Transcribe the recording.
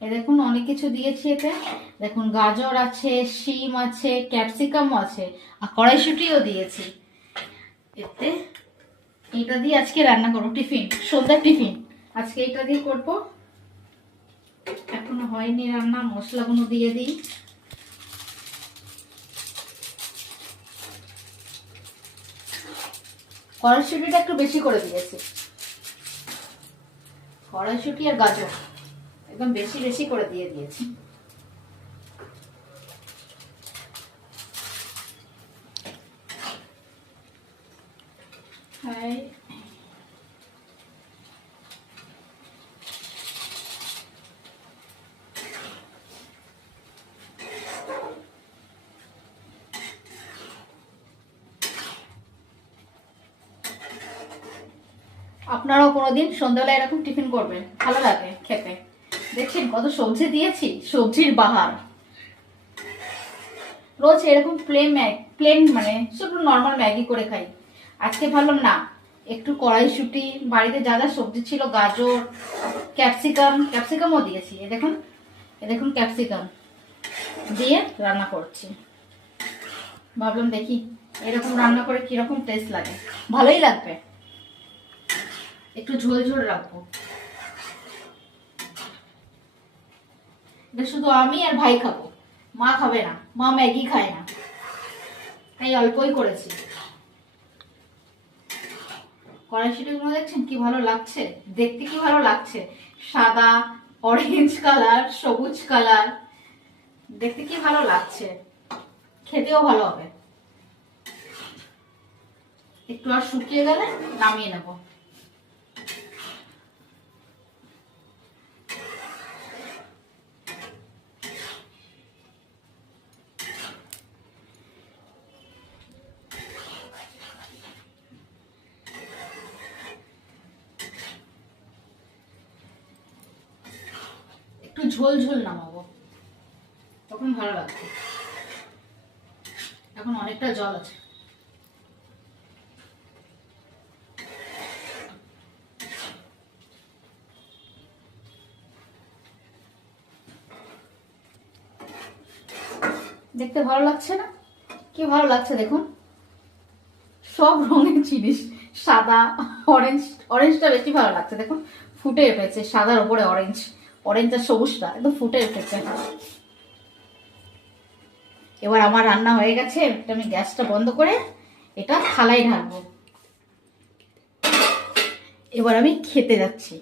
এ দেখুন অনেক কিছু দিয়েছি এতে। দেখুন গাজর আছে, শিম আছে, ক্যাপসিকামও আছে, আর কড়াইশুঁটিও দিয়েছি এতে। এটা দিয়ে আজকে রান্না করবো টিফিন, সন্ধ্যার টিফিন আজকে এটা দিয়ে করবো। এখনো হয়নি রান্না, মশলাগুলো দিয়ে দিই। কড়াইশুঁটিটা একটু বেশি করে দিয়েছি, কড়াইশুঁটি আর গাজর একদম বেশি বেশি করে দিয়ে দিয়েছি। আপনারাও কোনোদিন সন্ধ্যাবেলা এরকম টিফিন করবেন, ভালো লাগে খেতে। দেখছেন কত সবজি দিয়েছি, সবজির বাহার। রোজ এরকম প্লেন মানে শুধু নর্মাল ম্যাগি করে খাই। আজকে ভাবলাম না, একটু কড়াইশুঁটি, বাড়িতে যা যা সবজি ছিল, গাজর, ক্যাপসিকামও দিয়েছি। এ দেখুন ক্যাপসিকাম দিয়ে রান্না করছি। ভাবলাম দেখি এরকম রান্না করে কিরকম টেস্ট লাগে, ভালোই লাগবে। একটু ঝোল ঝোল রাখবো। এটা শুধু আমি আর ভাই খাবো, মা খাবে না, মা ম্যাগি খায় না, তাই অল্পই করেছি। কড়াইশুঁটিগুলো দেখছেন কি ভালো লাগছে, দেখতে কি ভালো লাগছে, সাদা, অরেঞ্জ কালার, সবুজ কালার, দেখতে কি ভালো লাগছে, খেতেও ভালো হবে। একটু আর শুকিয়ে গেলে নামিয়ে নেব। একটু ঝোল ঝোল নামাবো, তখন ভালো লাগবে। এখন অনেকটা জল আছে। দেখতে ভালো লাগছে না? কি ভালো লাগছে দেখুন, সব রঙের জিনিস, সাদা, অরেঞ্জটা বেশি ভালো লাগছে। দেখুন ফুটে উঠেছে, সাদার উপরে অরেঞ্জ, অরেঞ্জ আর সবুজটা একদম ফুটে উঠেছে। এবার আমার রান্না হয়ে গেছে, আমি গ্যাসটা বন্ধ করে এটা থালায় ঢালবো। এবার আমি খেতে যাচ্ছি।